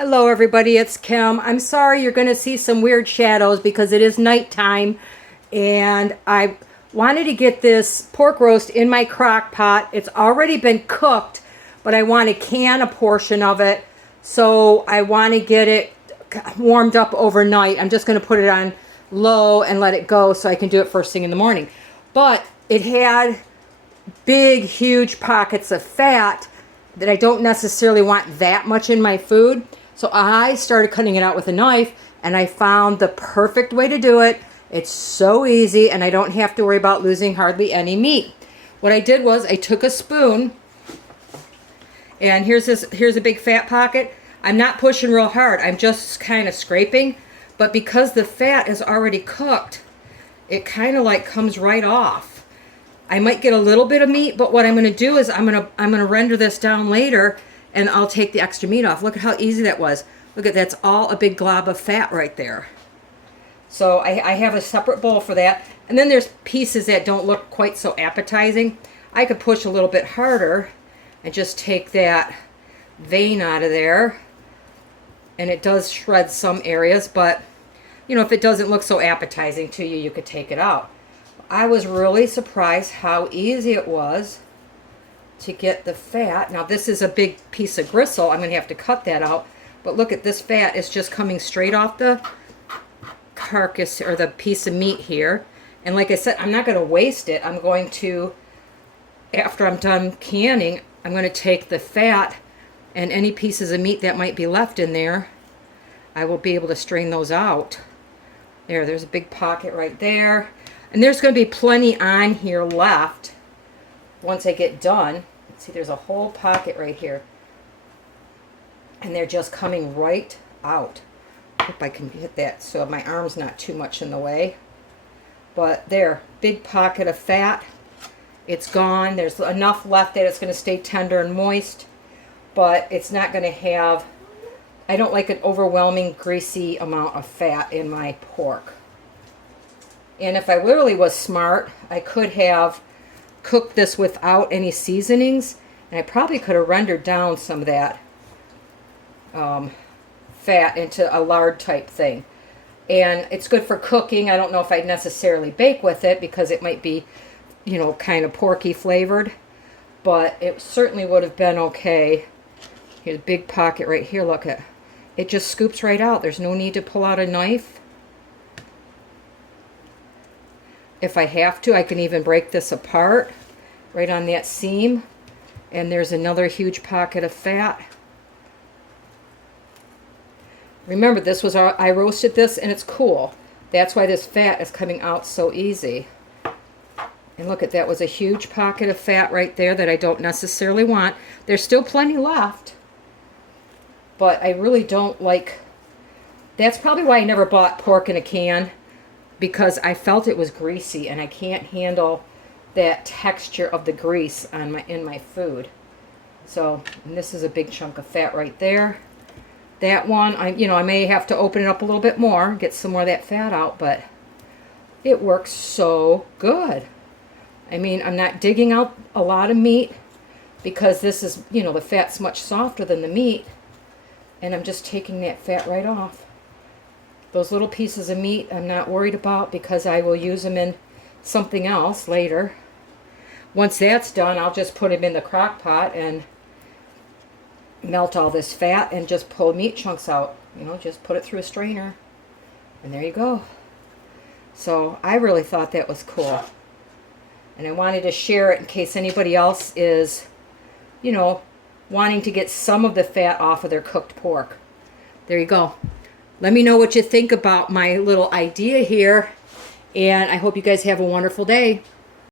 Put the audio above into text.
Hello everybody, it's Kim. I'm sorry you're going to see some weird shadows because it is nighttime and I wanted to get this pork roast in my crock pot. It's already been cooked, but I want to can a portion of it, so I want to get it warmed up overnight. I'm just going to put it on low and let it go so I can do it first thing in the morning. But it had big, huge pockets of fat that I don't necessarily want that much in my food. So I started cutting it out with a knife and I found the perfect way to do it. It's so easy and I don't have to worry about losing hardly any meat. What I did was I took a spoon and here's a big fat pocket. I'm not pushing real hard. I'm just kind of scraping, but because the fat is already cooked, it kind of like comes right off. I might get a little bit of meat, but what I'm going to do is I'm going to render this down later and I'll take the extra meat off. Look at how easy that was. Look at that's all a big glob of fat right there. So I have a separate bowl for that. And then there's pieces that don't look quite so appetizing. I could push a little bit harder and just take that vein out of there. And it does shred some areas, but you know, if it doesn't look so appetizing to you, you could take it out. I was really surprised how easy it was to get the fat. Now this is a big piece of gristle. I'm going to have to cut that out. But look at this fat. It's just coming straight off the carcass or the piece of meat here. And like I said, I'm not going to waste it. I'm going to, after I'm done canning, I'm going to take the fat and any pieces of meat that might be left in there, I will be able to strain those out. There's a big pocket right there. And there's going to be plenty on here left once I get done. See, there's a whole pocket right here. And they're just coming right out. Hope I can hit that so my arm's not too much in the way. But there, big pocket of fat. It's gone. There's enough left that it's going to stay tender and moist. But it's not going to have, I don't like an overwhelming greasy amount of fat in my pork. And if I literally was smart, I could have cooked this without any seasonings, and I probably could have rendered down some of that fat into a lard type thing. And it's good for cooking. I don't know if I'd necessarily bake with it because it might be, you know, kind of porky flavored, but it certainly would have been okay. Here's a big pocket right here. Look at it, just scoops right out. There's no need to pull out a knife. If I have to, I can even break this apart right on that seam. And there's another huge pocket of fat. Remember, this was I roasted this and it's cool. That's why this fat is coming out so easy. And look at that, was a huge pocket of fat right there that I don't necessarily want. There's still plenty left. But I really don't like, that's probably why I never bought pork in a can, because I felt it was greasy and I can't handle that texture of the grease on in my food. So, and this is a big chunk of fat right there. That one, I may have to open it up a little bit more, get some more of that fat out, but it works so good. I mean, I'm not digging out a lot of meat because this is, you know, the fat's much softer than the meat, and I'm just taking that fat right off. Those little pieces of meat I'm not worried about because I will use them in something else later. Once that's done, I'll just put them in the crock pot and melt all this fat and just pull meat chunks out. You know, just put it through a strainer. And there you go. So I really thought that was cool. And I wanted to share it in case anybody else is, you know, wanting to get some of the fat off of their cooked pork. There you go. Let me know what you think about my little idea here, and I hope you guys have a wonderful day.